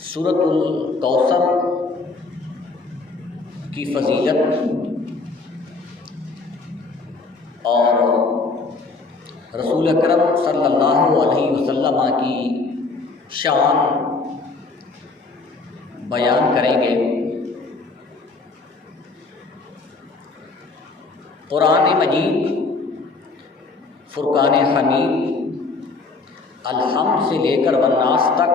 سورۃ الکوثر کی فضیلت اور رسول اکرم صلی اللہ علیہ وسلم کی شان بیان کریں گے۔ قرآن مجید فرقان حمید الحمد سے لے کر والناس تک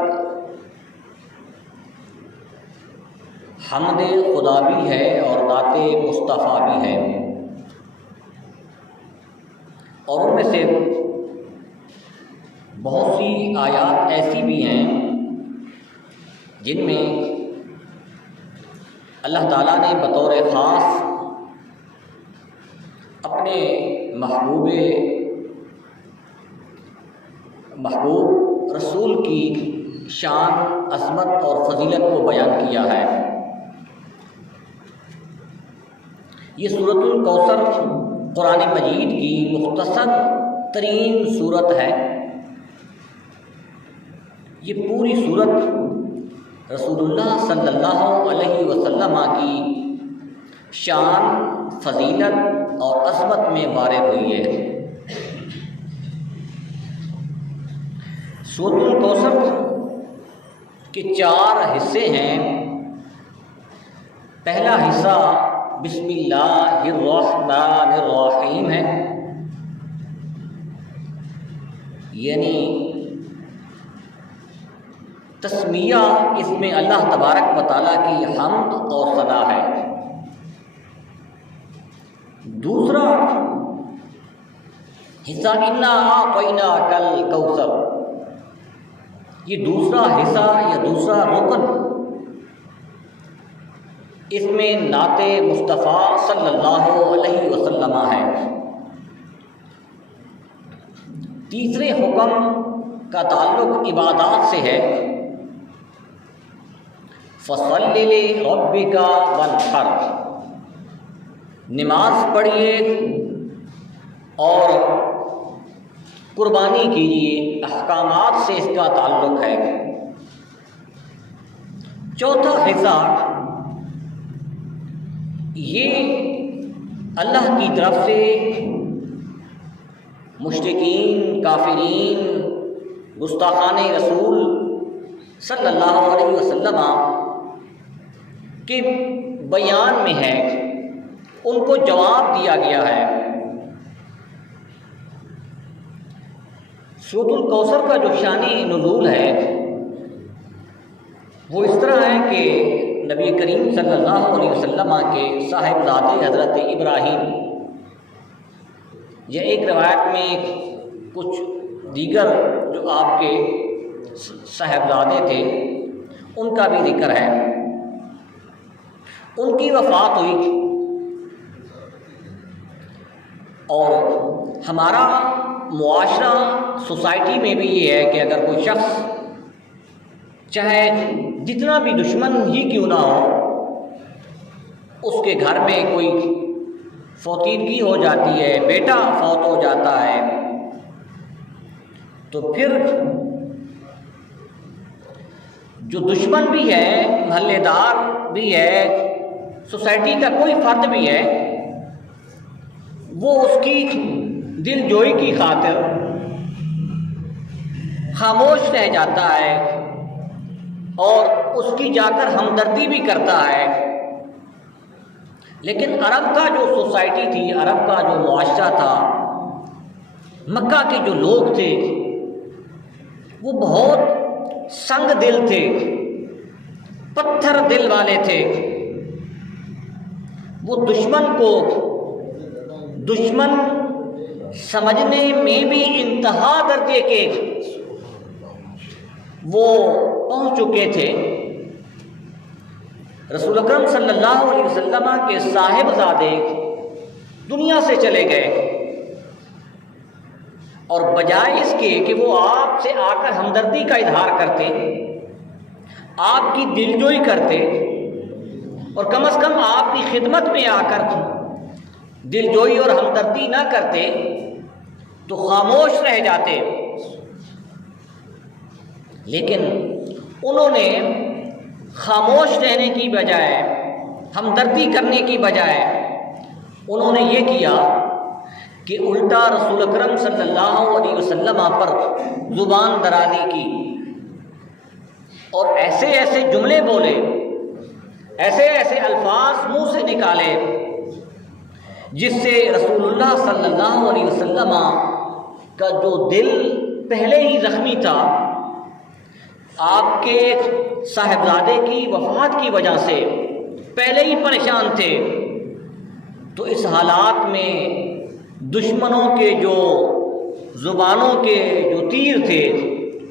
حمد خدا بھی ہے اور نعت مصطفیٰ بھی ہے، اور ان میں سے بہت سی آیات ایسی بھی ہیں جن میں اللہ تعالیٰ نے بطور خاص اپنے محبوب رسول کی شان، عظمت اور فضیلت کو بیان کیا ہے۔ یہ سورۃ الکوثر قرآن مجید کی مختصر ترین صورت ہے۔ یہ پوری صورت رسول اللہ صلی اللہ علیہ وسلم کی شان، فضیلت اور عظمت میں وارد ہوئی ہے۔ سورۃ الکوثر کے 4 حصے ہیں۔ پہلا حصہ بسم اللہ الرحمن الرحیم ہے، یعنی تسمیہ، اس میں اللہ تبارک و تعالیٰ کی حمد اور ثنا ہے۔ دوسرا حصہ انا اعطیناک الکوثر، یہ دوسرا حصہ یا دوسرا رکن، اس میں نعت مصطفیٰ صلی اللہ علیہ وسلم ہے۔ تیسرے حکم کا تعلق عبادات سے ہے، فَصَلِّ لِرَبِّكَ وَانْحَرْ، نماز پڑھیے اور قربانی کیجیے، احکامات سے اس کا تعلق ہے۔ چوتھا حصہ یہ اللہ کی طرف سے مشرکین، کافرین، گستاخان رسول صلی اللہ علیہ وسلم کے بیان میں ہے، ان کو جواب دیا گیا ہے۔ سورۃ الکوثر کا جو شان نزول ہے وہ اس طرح ہے کہ نبی کریم صلی اللہ علیہ وسلم کے صاحبزادے حضرت ابراہیم، یا ایک روایت میں کچھ دیگر جو آپ کے صاحبزادے تھے ان کا بھی ذکر ہے، ان کی وفات ہوئی۔ اور ہمارا معاشرہ، سوسائٹی میں بھی یہ ہے کہ اگر کوئی شخص چاہے جتنا بھی دشمن ہی کیوں نہ ہو، اس کے گھر میں کوئی فوتیدگی ہو جاتی ہے، بیٹا فوت ہو جاتا ہے، تو پھر جو دشمن بھی ہے، محلے دار بھی ہے، سوسائٹی کا کوئی فرد بھی ہے، وہ اس کی دل جوئی کی خاطر خاموش رہ جاتا ہے اور اس کی جا کر ہمدردی بھی کرتا ہے۔ لیکن عرب کا جو سوسائٹی تھی، عرب کا جو معاشرہ تھا، مکہ کے جو لوگ تھے وہ بہت سنگ دل تھے، پتھر دل والے تھے۔ وہ دشمن کو دشمن سمجھنے میں بھی انتہا درجے کے وہ پہنچ چکے تھے۔ رسول اکرم صلی اللہ علیہ وسلم کے صاحبزادے دنیا سے چلے گئے، اور بجائے اس کے کہ وہ آپ سے آ کر ہمدردی کا اظہار کرتے، آپ کی دلجوئی کرتے، اور کم از کم آپ کی خدمت میں آ کر دلجوئی اور ہمدردی نہ کرتے تو خاموش رہ جاتے، لیکن انہوں نے خاموش رہنے کی بجائے، ہمدردی کرنے کی بجائے انہوں نے یہ کیا کہ الٹا رسول اکرم صلی اللہ علیہ وسلم پر زبان درازی کی اور ایسے ایسے جملے بولے، ایسے ایسے الفاظ منہ سے نکالے جس سے رسول اللہ صلی اللہ علیہ وسلم کا جو دل پہلے ہی زخمی تھا، آپ کے صاحبزادے کی وفات کی وجہ سے پہلے ہی پریشان تھے، تو اس حالات میں دشمنوں کے جو زبانوں کے جو تیر تھے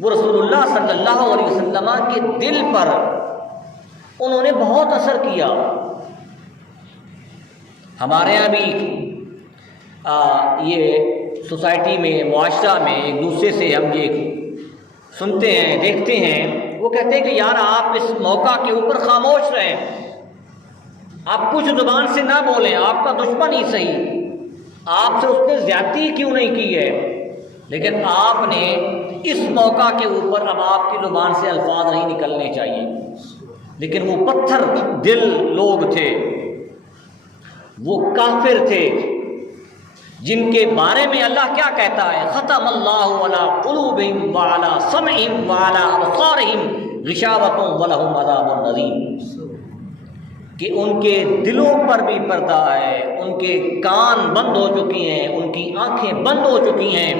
وہ رسول اللہ صلی اللہ علیہ وسلم کے دل پر انہوں نے بہت اثر کیا۔ ہمارے یہاں بھی یہ سوسائٹی میں، معاشرہ میں ایک دوسرے سے ہم یہ سنتے ہیں، دیکھتے ہیں، وہ کہتے ہیں کہ یار آپ اس موقع کے اوپر خاموش رہیں، آپ کچھ زبان سے نہ بولیں، آپ کا دشمن ہی صحیح، آپ سے اس نے زیادتی کیوں نہیں کی ہے، لیکن آپ نے اس موقع کے اوپر اب آپ کی زبان سے الفاظ نہیں نکلنے چاہیے۔ لیکن وہ پتھر دل لوگ تھے، وہ کافر تھے، جن کے بارے میں اللہ کیا کہتا ہے؟ ختم اللہ علی قلوبہم وعلی سمعہم وعلی ابصارہم غشاوۃ ولہم عذاب عظیم، کہ ان کے دلوں پر بھی پردہ ہے، ان کے کان بند ہو چکی ہیں، ان کی آنکھیں بند ہو چکی ہیں۔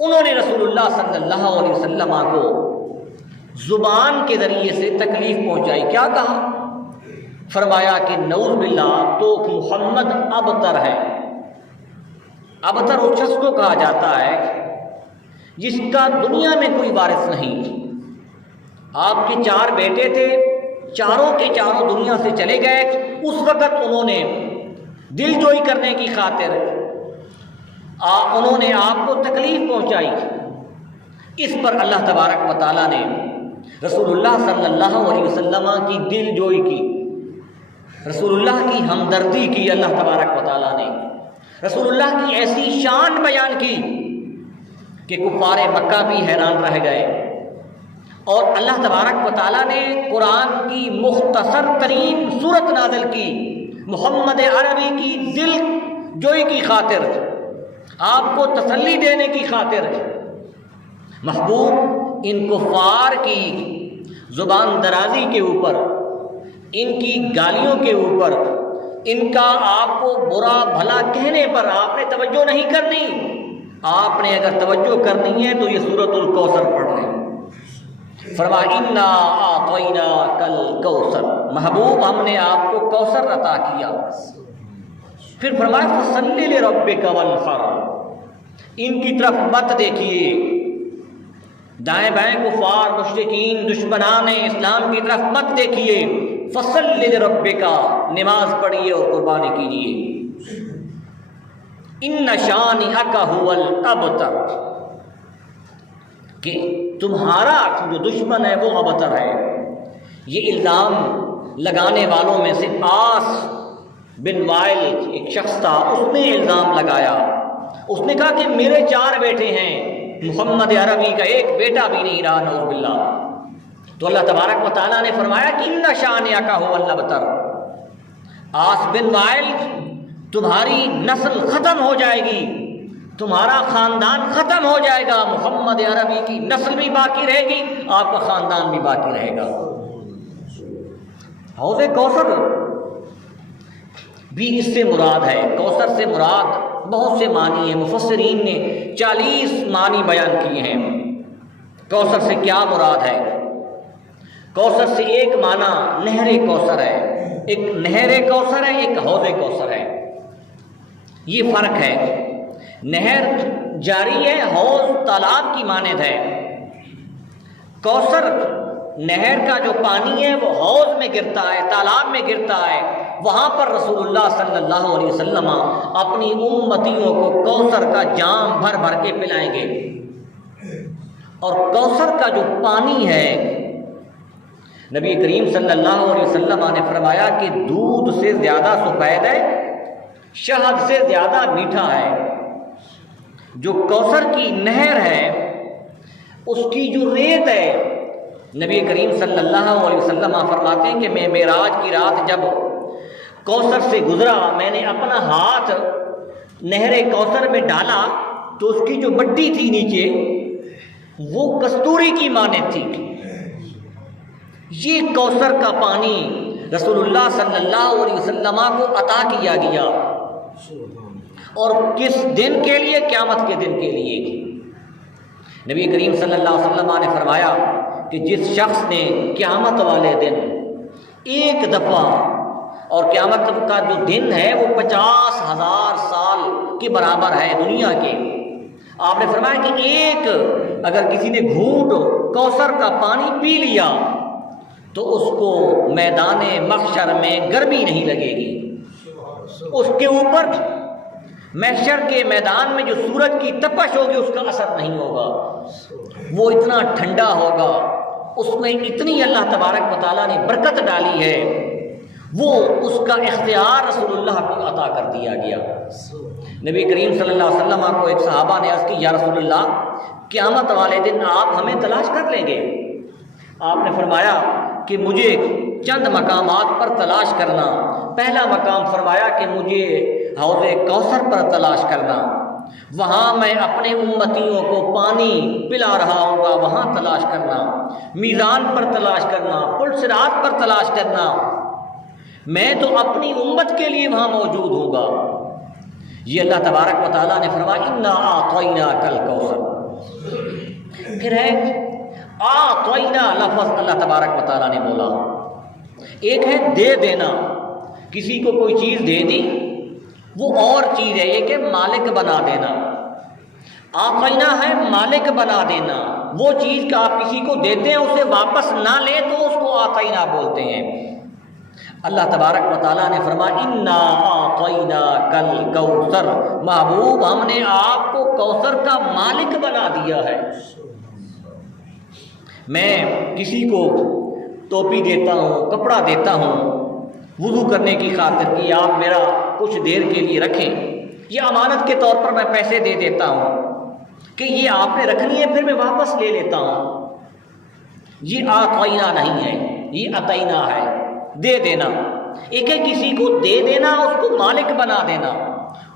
انہوں نے رسول اللہ صلی اللہ علیہ وسلم کو زبان کے ذریعے سے تکلیف پہنچائی۔ کیا کہا؟ فرمایا کہ نعوذ باللہ تو محمد ابتر ہے۔ ابتر اس شخص کو کہا جاتا ہے جس کا دنیا میں کوئی وارث نہیں۔ آپ کے 4 بیٹے تھے، چاروں کے چاروں دنیا سے چلے گئے، اس وقت انہوں نے دل جوئی کرنے کی خاطر انہوں نے آپ کو تکلیف پہنچائی۔ اس پر اللہ تبارک و تعالیٰ نے رسول اللہ صلی اللہ علیہ وسلم کی دل جوئی کی، رسول اللہ کی ہمدردی کی۔ اللہ تبارک و تعالیٰ نے رسول اللہ کی ایسی شان بیان کی کہ کفار مکہ بھی حیران رہ گئے، اور اللہ تبارک و تعالیٰ نے قرآن کی مختصر ترین سورت نازل کی محمد عربی کی دل جوئی کی خاطر، آپ کو تسلی دینے کی خاطر۔ محبوب ان کفار کی زبان درازی کے اوپر، ان کی گالیوں کے اوپر، ان کا آپ کو برا بھلا کہنے پر آپ نے توجہ نہیں کرنی۔ آپ نے اگر توجہ کرنی ہے تو یہ سورۃ الکوثر پڑھ لیں۔ فرمایا انا اعطیناک الکوثر، محبوب ہم نے آپ کو کوثر عطا کیا۔ پھر فرمایا فصلی لربک وانحر، ان کی طرف مت دیکھیے، دائیں بائیں کفار مشرکین دشمنان اسلام کی طرف مت دیکھیے، فصلی لربک، نماز پڑھیے اور قربانی کیجیے۔ ان شانئک ھو الابتر، کہ تمہارا جو دشمن ہے وہ ابتر ہے۔ یہ الزام لگانے والوں میں سے آس بن وائل ایک شخص تھا، اس نے الزام لگایا، اس نے کہا کہ میرے 4 بیٹے ہیں، محمد عربی کا ایک بیٹا بھی نہیں رہا، نعوذ باللہ۔ تو اللہ تبارک و تعالیٰ نے فرمایا کہ ان شانئک ھو الابتر، آس بن وائل تمہاری نسل ختم ہو جائے گی، تمہارا خاندان ختم ہو جائے گا، محمد عربی کی نسل بھی باقی رہے گی، آپ کا خاندان بھی باقی رہے گا۔ حوض کوثر بھی اس سے مراد ہے۔ کوثر سے مراد بہت سے معنی ہیں، مفسرین نے 40 معنی بیان کیے ہیں۔ کوثر سے کیا مراد ہے؟ کوثر سے ایک معنی نہر کوثر ہے، ایک نہر کوثر ہے، ایک حوض کوثر ہے، یہ فرق ہے۔ نہر جاری ہے، حوض تالاب کی مانند ہے۔ کوثر نہر کا جو پانی ہے وہ حوض میں گرتا ہے، تالاب میں گرتا ہے، وہاں پر رسول اللہ صلی اللہ علیہ وسلم اپنی امتیوں کو کوثر کا جام بھر بھر کے پلائیں گے۔ اور کوثر کا جو پانی ہے، نبی کریم صلی اللہ علیہ وسلم نے فرمایا کہ دودھ سے زیادہ سفید ہے، شہد سے زیادہ میٹھا ہے۔ جو کوثر کی نہر ہے اس کی جو ریت ہے نبی کریم صلی اللہ علیہ وسلم فرماتے ہیں کہ میں معراج کی رات جب کوثر سے گزرا، میں نے اپنا ہاتھ نہر کوثر میں ڈالا تو اس کی جو مٹی تھی نیچے وہ کستوری کی مانند تھی۔ یہ کوثر کا پانی رسول اللہ صلی اللہ علیہ وسلم کو عطا کیا گیا، اور کس دن کے لیے؟ قیامت کے دن کے لیے۔ نبی کریم صلی اللہ علیہ وسلم نے فرمایا کہ جس شخص نے قیامت والے دن ایک دفعہ، اور قیامت کا جو دن ہے وہ 50,000 سال کے برابر ہے دنیا کے، آپ نے فرمایا کہ ایک اگر کسی نے گھونٹ کوثر کا پانی پی لیا تو اس کو میدان محشر میں گرمی نہیں لگے گی، اس کے اوپر محشر کے میدان میں جو سورج کی تپش ہوگی اس کا اثر نہیں ہوگا، وہ اتنا ٹھنڈا ہوگا، اس میں اتنی اللہ تبارک و تعالیٰ نے برکت ڈالی ہے، وہ اس کا اختیار رسول اللہ کو عطا کر دیا گیا۔ نبی کریم صلی اللہ علیہ وسلم کو ایک صحابہ نے عرض کی، یا رسول اللہ قیامت والے دن آپ ہمیں تلاش کر لیں گے؟ آپ نے فرمایا کہ مجھے چند مقامات پر تلاش کرنا۔ پہلا مقام فرمایا کہ مجھے حوض کوثر پر تلاش کرنا، وہاں میں اپنے امتیوں کو پانی پلا رہا ہوں گا، وہاں تلاش کرنا۔ میزان پر تلاش کرنا، پل صراط پر تلاش کرنا، میں تو اپنی امت کے لیے وہاں موجود ہوں گا۔ یہ اللہ تبارک و تعالیٰ نے فرمایا انا اعطیناک الکوثر۔ پھر ہے اعطینا، لفظ اللہ تبارک و تعالیٰ نے بولا، ایک ہے دے دینا، کسی کو کوئی چیز دے دی، وہ اور چیز ہے یہ کہ مالک بنا دینا۔ اعطینا ہے مالک بنا دینا، وہ چیز کہ آپ کسی کو دیتے ہیں اسے واپس نہ لیں تو اس کو اعطینا بولتے ہیں۔ اللہ تبارک و تعالیٰ نے فرمایا انا اعطیناک الکوثر، محبوب ہم نے آپ کو کوثر کا مالک بنا دیا ہے۔ میں کسی کو ٹوپی دیتا ہوں، کپڑا دیتا ہوں وضو کرنے کی خاطر کہ آپ میرا کچھ دیر کے لیے رکھیں، یہ امانت کے طور پر میں پیسے دے دیتا ہوں کہ یہ آپ نے رکھنی ہے، پھر میں واپس لے لیتا ہوں۔ یہ اعطینا نہیں ہے، یہ عطینا ہے، دے دینا۔ ایک ہے کسی کو دے دینا، اس کو مالک بنا دینا،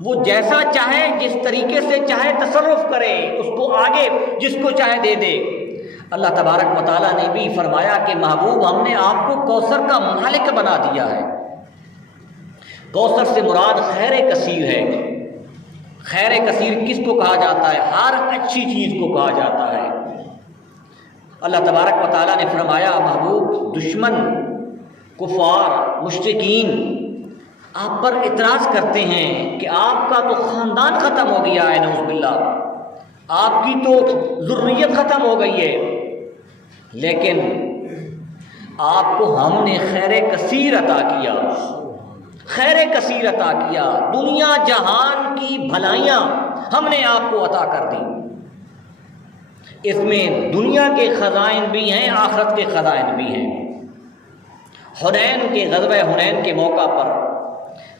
وہ جیسا چاہے جس طریقے سے چاہے تصرف کرے، اس کو آگے جس کو چاہے دے دے۔ اللہ تبارک و تعالیٰ نے بھی فرمایا کہ محبوب ہم نے آپ کو کوثر کا مالک بنا دیا ہے۔ کوثر سے مراد خیر کثیر ہے۔ خیر کثیر کس کو کہا جاتا ہے؟ ہر اچھی چیز کو کہا جاتا ہے۔ اللہ تبارک و تعالیٰ نے فرمایا محبوب دشمن، کفار، مشرکین آپ پر اعتراض کرتے ہیں کہ آپ کا تو خاندان ختم ہو گیا ہے، نعوذ باللہ، آپ کی تو ذریت ختم ہو گئی ہے، لیکن آپ کو ہم نے خیر کثیر عطا کیا، خیر کثیر عطا کیا، دنیا جہان کی بھلائیاں ہم نے آپ کو عطا کر دی۔ اس میں دنیا کے خزائن بھی ہیں، آخرت کے خزائن بھی ہیں۔ حنین کے غزوہ حنین کے موقع پر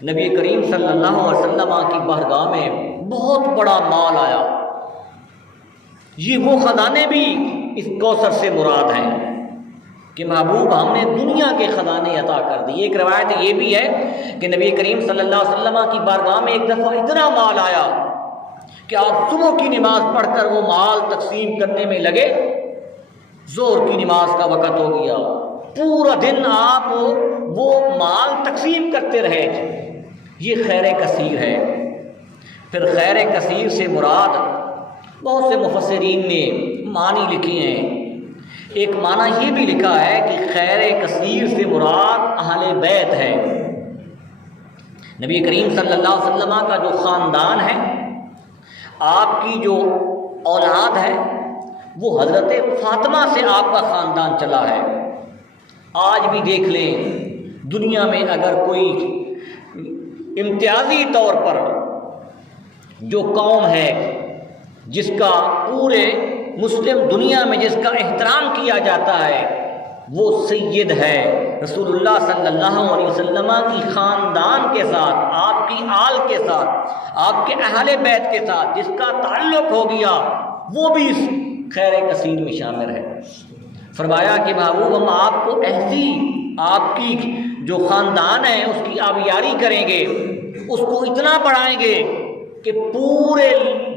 نبی کریم صلی اللہ علیہ وسلم کی بارگاہ میں بہت بڑا مال آیا۔ یہ وہ خزانے بھی اس کوثر سے مراد ہیں کہ محبوب ہم نے دنیا کے خزانے عطا کر دی۔ ایک روایت یہ بھی ہے کہ نبی کریم صلی اللہ علیہ وسلم کی بارگاہ میں ایک دفعہ اتنا مال آیا کہ آپ صبح کی نماز پڑھ کر وہ مال تقسیم کرنے میں لگے، ظہر کی نماز کا وقت ہو گیا، پورا دن آپ وہ مال تقسیم کرتے رہے۔ یہ خیر کثیر ہے۔ پھر خیر کثیر سے مراد بہت سے مفسرین نے معنی لکھی ہیں۔ ایک معنی یہ بھی لکھا ہے کہ خیر کثیر سے مراد اہل بیت ہے۔ نبی کریم صلی اللہ علیہ وسلم کا جو خاندان ہے، آپ کی جو اولاد ہے، وہ حضرت فاطمہ سے آپ کا خاندان چلا ہے۔ آج بھی دیکھ لیں، دنیا میں اگر کوئی امتیازی طور پر جو قوم ہے جس کا پورے مسلم دنیا میں جس کا احترام کیا جاتا ہے، وہ سید ہے۔ رسول اللہ صلی اللہ علیہ وسلم کی خاندان کے ساتھ، آپ کی آل کے ساتھ، آپ کے اہل بیت کے ساتھ جس کا تعلق ہو گیا، وہ بھی اس خیر کثیر میں شامل ہے۔ فرمایا کہ محبوب ہم آپ کو ایسی آپ کی جو خاندان ہے اس کی آبیاری کریں گے، اس کو اتنا بڑھائیں گے کہ پورے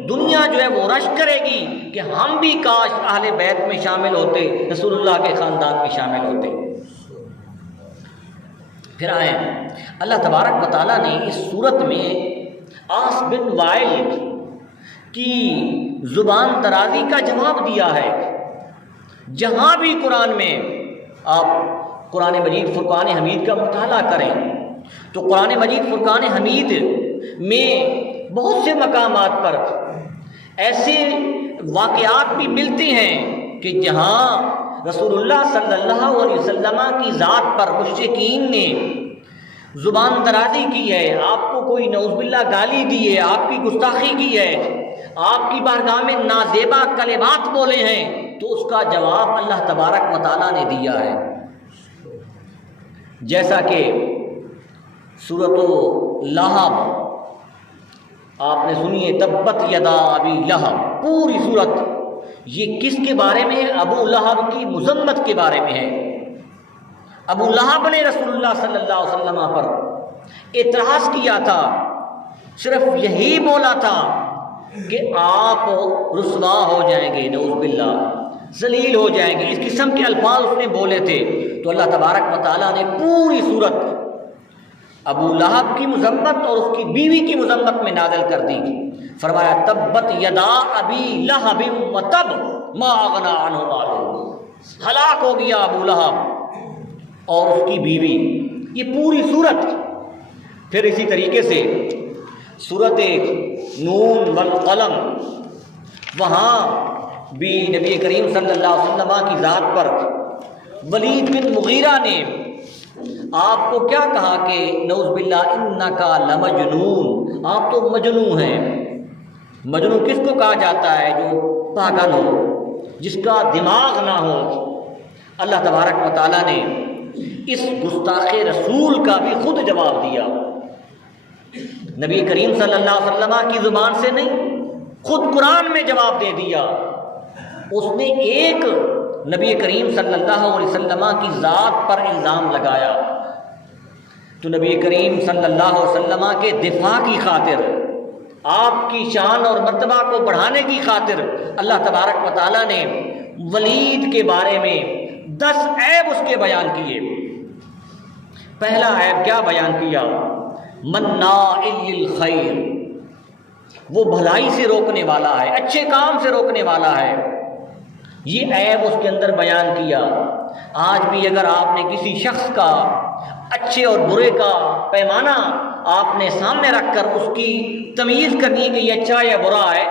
دنیا جو ہے وہ رش کرے گی کہ ہم بھی کاش اہل بیت میں شامل ہوتے، رسول اللہ کے خاندان میں شامل ہوتے۔ پھر آئیں اللہ تبارک و تعالیٰ نے اس صورت میں عاص بن وائل کی زبان درازی کا جواب دیا ہے۔ جہاں بھی قرآن میں آپ قرآن مجید فرقان حمید کا مطالعہ کریں تو قرآن مجید فرقان حمید میں بہت سے مقامات پر ایسے واقعات بھی ملتے ہیں کہ جہاں رسول اللہ صلی اللہ علیہ وسلم کی ذات پر مشرکین نے زبان درازی کی ہے، آپ کو کوئی نعوذ باللہ گالی دی ہے، آپ کی گستاخی کی ہے، آپ کی بارگاہ میں نازیبا کلمات بولے ہیں، تو اس کا جواب اللہ تبارک و تعالیٰ نے دیا ہے۔ جیسا کہ سورۃ لہب آپ نے سنی ہے، تبت یدا ابی لہب، پوری صورت یہ کس کے بارے میں ہے؟ ابو لہب کی مذمت کے بارے میں ہے۔ ابو لہب نے رسول اللہ صلی اللہ علیہ وسلم پر اعتراض کیا تھا، صرف یہی بولا تھا کہ آپ رسوا ہو جائیں گے، نعوذ باللہ ذلیل ہو جائیں گے، اس قسم کے الفاظ اس نے بولے تھے۔ تو اللہ تبارک و تعالیٰ نے پوری صورت ابو لہب کی مذمت اور اس کی بیوی کی مذمت میں نازل کر دی، فرمایا تبت یدا ابی لہب وتب ما اغنی عنہ مالہ، ہلاک ہو گیا ابو لہب اور اس کی بیوی، یہ پوری صورت۔ پھر اسی طریقے سے سورۃ نون والقلم، وہاں بھی نبی کریم صلی اللہ علیہ وسلم کی ذات پر ولید بن مغیرہ نے آپ کو کیا کہا کہ نعوذ باللہ انکا لمجنون، آپ تو مجنون ہیں۔ مجنون کس کو کہا جاتا ہے؟ جو پاگل ہو، جس کا دماغ نہ ہو۔ اللہ تبارک و تعالیٰ نے اس گستاخ رسول کا بھی خود جواب دیا، نبی کریم صلی اللہ علیہ وسلم کی زبان سے نہیں، خود قرآن میں جواب دے دیا۔ اس نے ایک نبی کریم صلی اللہ علیہ وسلم کی ذات پر الزام لگایا، تو نبی کریم صلی اللہ علیہ وسلم کے دفاع کی خاطر، آپ کی شان اور مرتبہ کو بڑھانے کی خاطر اللہ تبارک و تعالیٰ نے ولید کے بارے میں 10 عیب اس کے بیان کیے۔ پہلا عیب کیا بیان کیا؟ مناع للخیر، وہ بھلائی سے روکنے والا ہے، اچھے کام سے روکنے والا ہے، یہ عیب اس کے اندر بیان کیا۔ آج بھی اگر آپ نے کسی شخص کا اچھے اور برے کا پیمانہ آپ نے سامنے رکھ کر اس کی تمیز کرنی ہے کہ یہ اچھا یا برا ہے،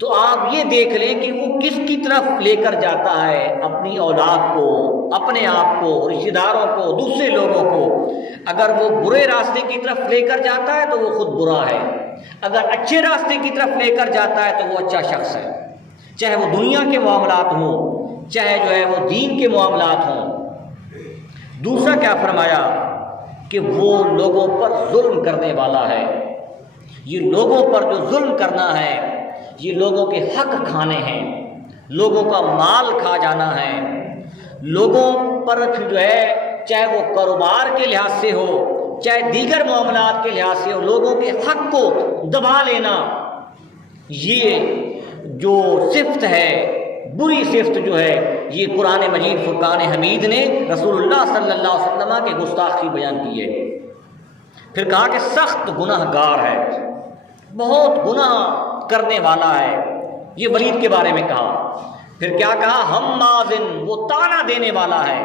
تو آپ یہ دیکھ لیں کہ وہ کس کی طرف لے کر جاتا ہے اپنی اولاد کو، اپنے آپ کو، رشتہ داروں کو، دوسرے لوگوں کو۔ اگر وہ برے راستے کی طرف لے کر جاتا ہے تو وہ خود برا ہے، اگر اچھے راستے کی طرف لے کر جاتا ہے تو وہ اچھا شخص ہے، چاہے وہ دنیا کے معاملات ہوں، چاہے جو ہے وہ دین کے معاملات ہوں۔ دوسرا کیا فرمایا کہ وہ لوگوں پر ظلم کرنے والا ہے۔ یہ لوگوں پر جو ظلم کرنا ہے، یہ لوگوں کے حق کھانے ہیں، لوگوں کا مال کھا جانا ہے، لوگوں پر جو ہے چاہے وہ کاروبار کے لحاظ سے ہو، چاہے دیگر معاملات کے لحاظ سے ہو، لوگوں کے حق کو دبا لینا، یہ جو صفت ہے، بری صفت جو ہے، یہ قرآن مجید فرقان حمید نے رسول اللہ صلی اللہ علیہ وسلم کے گستاخی بیان کی ہے۔ پھر کہا کہ سخت گناہ گار ہے، بہت گناہ کرنے والا ہے، یہ ولید کے بارے میں کہا۔ پھر کیا کہا؟ ہمازن، وہ تانا دینے والا ہے،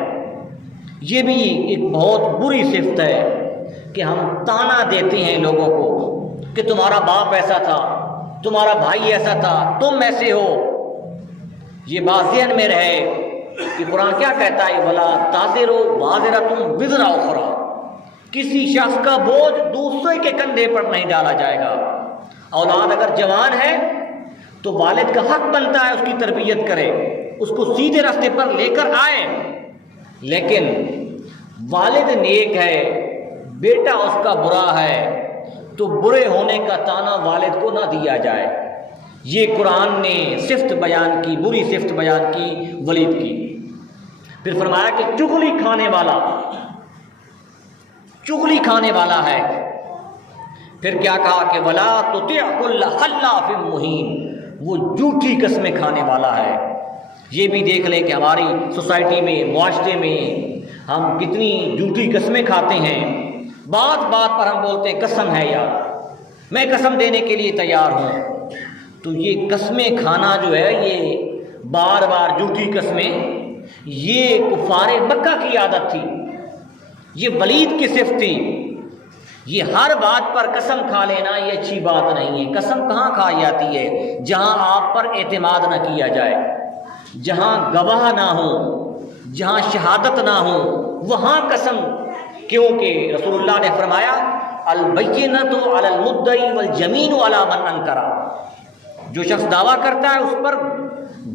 یہ بھی ایک بہت بری صفت ہے کہ ہم تانا دیتے ہیں لوگوں کو کہ تمہارا باپ ایسا تھا، تمہارا بھائی ایسا تھا، تم ایسے ہو۔ یہ بات ذہن میں رہے کہ قرآن کیا کہتا ہے؟ وَلَا تَزِرُ وَازِرَةٌ وِزْرَ أُخْرَىٰ، کسی شخص کا بوجھ دوسرے کے کندھے پر نہیں ڈالا جائے گا۔ اولاد اگر جوان ہے تو والد کا حق بنتا ہے اس کی تربیت کرے، اس کو سیدھے راستے پر لے کر آئے، لیکن والد نیک ہے، بیٹا اس کا برا ہے تو برے ہونے کا تانا والد کو نہ دیا جائے۔ یہ قرآن نے صفت بیان کی، بری صفت بیان کی ولید کی۔ پھر فرمایا کہ چغلی کھانے والا ہے. پھر کیا کہا کہ ولا تطع كل حلاف مہین، وہ جھوٹی قسمیں کھانے والا ہے. یہ بھی دیکھ لیں کہ ہماری سوسائٹی میں، معاشرے میں ہم کتنی جھوٹی قسمیں کھاتے ہیں. بات بات پر ہم بولتے ہیں قسم ہے یار، میں قسم دینے کے لیے تیار ہوں. تو یہ قسمیں کھانا جو ہے، یہ بار بار جھوٹی قسمیں، یہ کفار مکہ کی عادت تھی، یہ ولید کی صفت تھی. یہ ہر بات پر قسم کھا لینا یہ اچھی بات نہیں ہے. قسم کہاں کھائی جاتی ہے؟ جہاں آپ پر اعتماد نہ کیا جائے، جہاں گواہ نہ ہو، جہاں شہادت نہ ہو، وہاں قسم. کیونکہ رسول اللہ نے فرمایا البینۃ علی المدعی والیمین علی من انکر، جو شخص دعویٰ کرتا ہے اس پر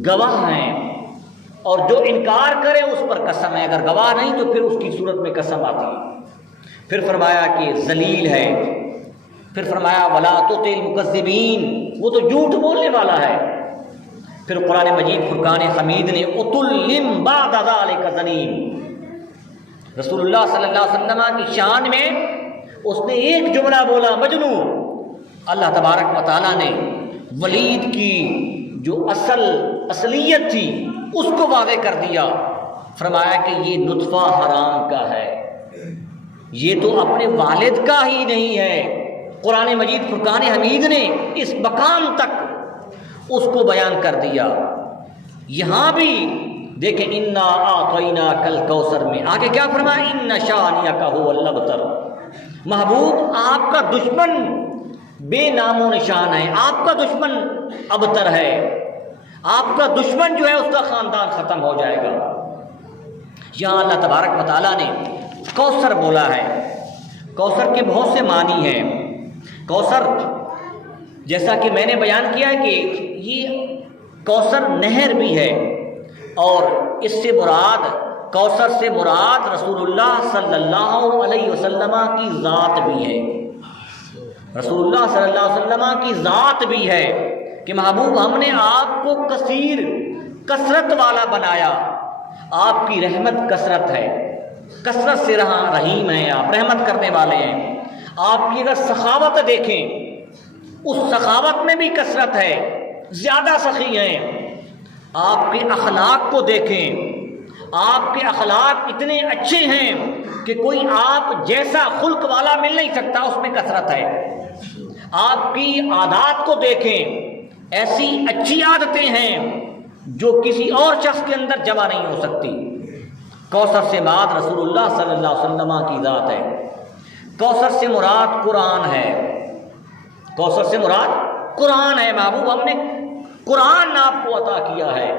گواہ ہیں، اور جو انکار کرے اس پر قسم ہے. اگر گواہ نہیں تو پھر اس کی صورت میں قسم آتی ہے. پھر فرمایا کہ ذلیل ہے. پھر فرمایا ولا تطع المکذبین، وہ تو جھوٹ بولنے والا ہے. پھر قرآن مجید فرقان حمید نے اتلم بعد ذلک ظنیم، رسول اللہ صلی اللہ علیہ وسلم کی شان میں اس نے ایک جملہ بولا مجنو. اللہ تبارک و تعالیٰ نے ولید کی جو اصلیت تھی اس کو واضح کر دیا. فرمایا کہ یہ نطفہ حرام کا ہے، یہ تو اپنے والد کا ہی نہیں ہے. قرآن مجید فرقان حمید نے اس مقام تک اس کو بیان کر دیا. یہاں بھی دیکھیں انا اعطیناک الکوثر میں آگے کیا فرمایا، ان شانئک ھو الابتر. محبوب آپ کا دشمن بے نام و نشان ہے، آپ کا دشمن ابتر ہے، آپ کا دشمن جو ہے اس کا خاندان ختم ہو جائے گا. یہاں اللہ تبارک و تعالیٰ نے کوثر بولا ہے. کوثر کے بہت سے معنی ہیں. کوثر جیسا کہ میں نے بیان کیا ہے کہ یہ کوثر نہر بھی ہے، اور اس سے مراد، کوثر سے مراد رسول اللہ صلی اللہ علیہ وسلم کی ذات بھی ہے. رسول اللہ صلی اللہ علیہ وسلم کی ذات بھی ہے کہ محبوب ہم نے آپ کو کثرت والا بنایا. آپ کی رحمت کثرت ہے، کثرت سے رحیم ہیں آپ، رحمت کرنے والے ہیں. آپ کی اگر سخاوت دیکھیں، اس سخاوت میں بھی کثرت ہے، زیادہ سخی ہیں. آپ کے اخلاق کو دیکھیں، آپ کے اخلاق اتنے اچھے ہیں کہ کوئی آپ جیسا خلق والا مل نہیں سکتا، اس میں کثرت ہے. آپ کی عادات کو دیکھیں، ایسی اچھی عادتیں ہیں جو کسی اور شخص کے اندر جمع نہیں ہو سکتی. کوثر سے مراد رسول اللہ صلی اللہ علیہ وسلم کی ذات ہے. کوثر سے مراد قرآن ہے، کوثر سے مراد قرآن ہے. محبوب ہم نے قرآن آپ کو عطا کیا ہے،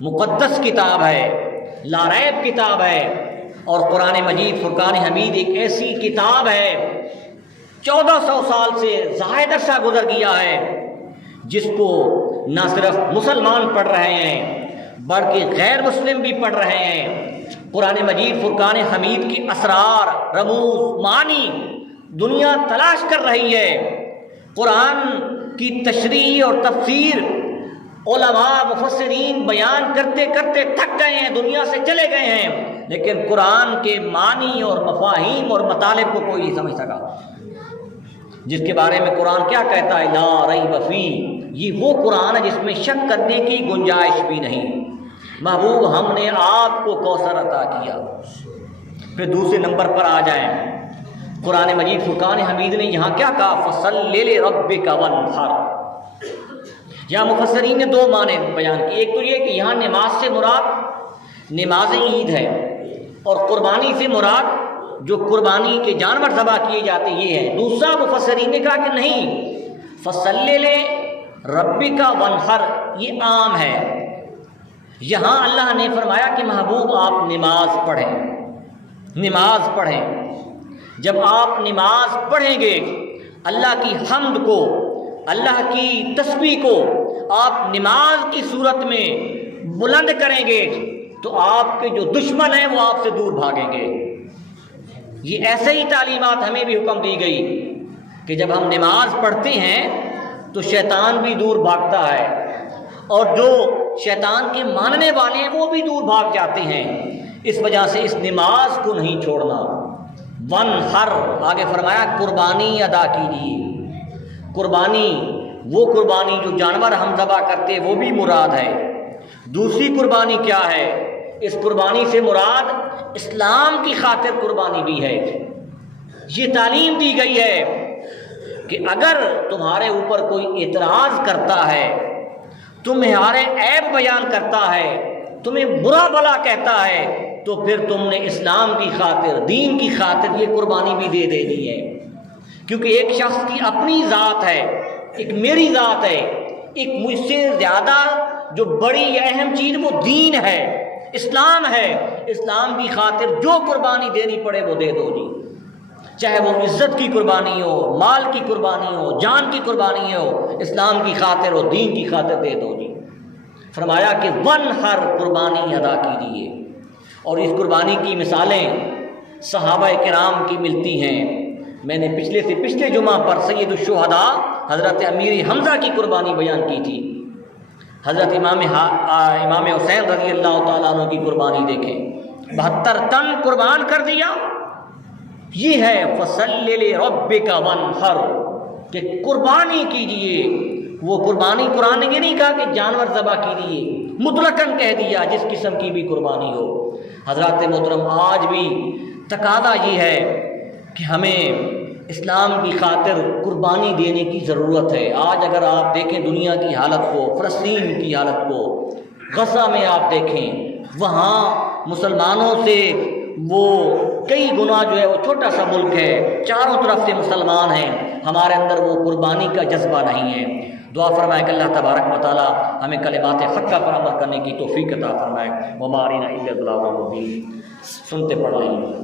مقدس کتاب ہے، لا ریب کتاب ہے. اور قرآن مجید فرقان حمید ایک ایسی کتاب ہے 1400 سال سے زائد عرصہ گزر گیا ہے، جس کو نہ صرف مسلمان پڑھ رہے ہیں بلکہ غیر مسلم بھی پڑھ رہے ہیں. قرآن مجید فرقان حمید کی اسرار، رموز، معانی دنیا تلاش کر رہی ہے. قرآن کی تشریح اور تفسیر علماء مفسرین بیان کرتے کرتے تھک گئے ہیں، دنیا سے چلے گئے ہیں، لیکن قرآن کے معنی اور مفاہیم اور مطالب کو کوئی نہیں سمجھ سکا. جس کے بارے میں قرآن کیا کہتا ہے، لا ریب فیہ، یہ وہ قرآن ہے جس میں شک کرنے کی گنجائش بھی نہیں. محبوب ہم نے آپ کو کوثر عطا کیا. پھر دوسرے نمبر پر آ جائیں، قرآن مجید فرقان حمید نے یہاں کیا کہا، فصلی لربک وانحر. یہاں مفسرین نے دو معنی بیان کیے. ایک تو یہ کہ یہاں نماز سے مراد نماز عید ہے، اور قربانی سے مراد جو قربانی کے جانور ذبح کیے جاتے یہ ہے. دوسرا مفسرین نے کہا کہ نہیں، فصلی لربک وانحر یہ عام ہے. یہاں اللہ نے فرمایا کہ محبوب آپ نماز پڑھیں، نماز پڑھیں. جب آپ نماز پڑھیں گے، اللہ کی حمد کو، اللہ کی تسبیح کو آپ نماز کی صورت میں بلند کریں گے تو آپ کے جو دشمن ہیں وہ آپ سے دور بھاگیں گے. یہ ایسے ہی تعلیمات ہمیں بھی حکم دی گئی کہ جب ہم نماز پڑھتے ہیں تو شیطان بھی دور بھاگتا ہے، اور جو شیطان کے ماننے والے ہیں وہ بھی دور بھاگ جاتے ہیں۔ اس وجہ سے اس نماز کو نہیں چھوڑنا۔ وانحر، آگے فرمایا قربانی ادا کیجیے۔ قربانی، وہ قربانی جو جانور ہم ذبح کرتے وہ بھی مراد ہے۔ دوسری قربانی کیا ہے؟ اس قربانی سے مراد اسلام کی خاطر قربانی بھی ہے۔ یہ تعلیم دی گئی ہے کہ اگر تمہارے اوپر کوئی اعتراض کرتا ہے، تمہارے عیب بیان کرتا ہے، تمہیں برا بھلا کہتا ہے، تو پھر تم نے اسلام کی خاطر، دین کی خاطر یہ قربانی بھی دے دینی ہے۔ کیونکہ ایک شخص کی اپنی ذات ہے، ایک میری ذات ہے، ایک مجھ سے زیادہ جو بڑی یا اہم چیز وہ دین ہے، اسلام ہے۔ اسلام کی خاطر جو قربانی دینی پڑے وہ دے دو جی، چاہے وہ عزت کی قربانی ہو، مال کی قربانی ہو، جان کی قربانی ہو، اسلام کی خاطر اور دین کی خاطر دے دو جی۔ فرمایا کہ وانحر، قربانی ادا کیجیے۔ اور اس قربانی کی مثالیں صحابہ کرام کی ملتی ہیں۔ میں نے پچھلے جمعہ پر سید الشہداء حضرت امیر حمزہ کی قربانی بیان کی تھی۔ حضرت امام حسین رضی اللہ تعالیٰ عنہ کی قربانی دیکھیں، 72 تن قربان کر دیا۔ یہ ہے فصلی لربک وانحر، کہ قربانی کیجیے۔ وہ قربانی قرآن نے یہ نہیں کہا کہ جانور ذبح کیجیے، مطلقاً کہہ دیا جس قسم کی بھی قربانی ہو۔ حضرات محترم، آج بھی تقاضا یہ ہے کہ ہمیں اسلام کی خاطر قربانی دینے کی ضرورت ہے۔ آج اگر آپ دیکھیں دنیا کی حالت کو، فلسطین کی حالت کو، غزہ میں آپ دیکھیں، وہاں مسلمانوں سے وہ کئی گنا جو ہے وہ چھوٹا سا ملک ہے، چاروں طرف سے مسلمان ہیں، ہمارے اندر وہ قربانی کا جذبہ نہیں ہے۔ دعا فرمائے کہ اللہ تبارک و تعالی ہمیں کلمات حقہ پر عمل کرنے کی توفیق عطا فرمائے۔ وما علینا الا البلاغ المبین۔ سنتے پڑھ لیں۔